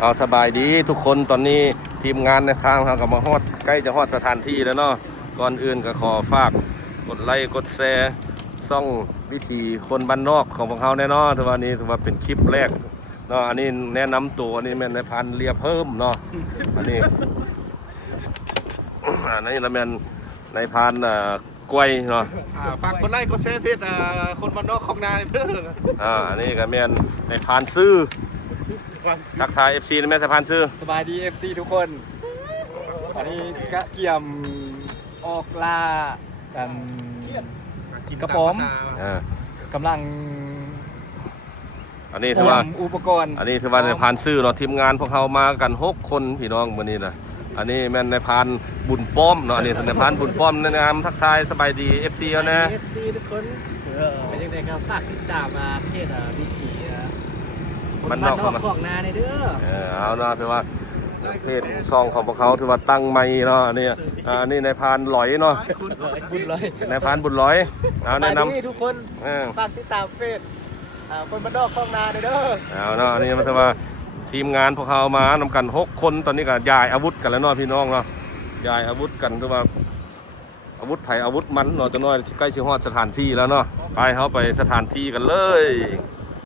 เอาสบายดีทุกคนตอนนี้ทีมงานในข้างเขาก็มาฮอดใกล้จะฮอดสถานที่แล้วเนาะก่อนอื่นก็ขอฝากกดไลค์กดแชร์ซ่องวิถีคนบ้านนอกของพวกเขาแน่นอนถือว่านี้ถือว่าเป็นคลิปแรกเนาะอันนี้แนะนำตัวอันนี้แม่นในพันเรียบเพิ่มเนาะอันนี้ อันนี้ละแม่นในพันกล้วยเนาะ ฝากคนไล่ก็เซฟเพจคนบ้านนอกของนาเด้อ อันนี้ก็แม่นในพันซื้อทักทาย FC ในแม่สะพานซื้อ สบายดี FC ทุกคนอันนี้กะเกี่ยมออกล่ากันกระป๋อม กำลัง อันนี้ถือว่า อุปกรณ์ อันนี้ถือว่าในพานซื้อเนาะทีมงานพวกเขามากัน6 คนพี่น้องวันนี้นะอันนี้แม่นในพานบุญป้อมเนาะอันนี้ในพานบุญป้อมในนามทักทายสบายดี FC เอานะ FC ทุกคนเป็นยังไงครับฝากติดตามมาเพจวิถีบ้านนอกของนาในเด้อเอาเนาะถือว่าเพจซองของพวกเขาถือว่าตั้งไม่เนาะอันนี้อันนี้ในพานหลอยเนาะ บุญเลย ในพานบุญหลอยเอาแนะนำ ทุกคนฝากติดตามเพจคนบ้านนอกของนาในเด้อเอาเนาะอันนี้มันถือว่าทีมงานพวกเขามานำกัน6 คนตอนนี้ก็ย้ายอาวุธกันแล้วเนาะพี่น้องเนาะย้ายอาวุธกันถือว่าอาวุธไผ่อาวุธมันเนาะจะน้อยใกล้ชิฮอดสถานที่แล้วเนาะไปเขาไปสถานที่กันเลย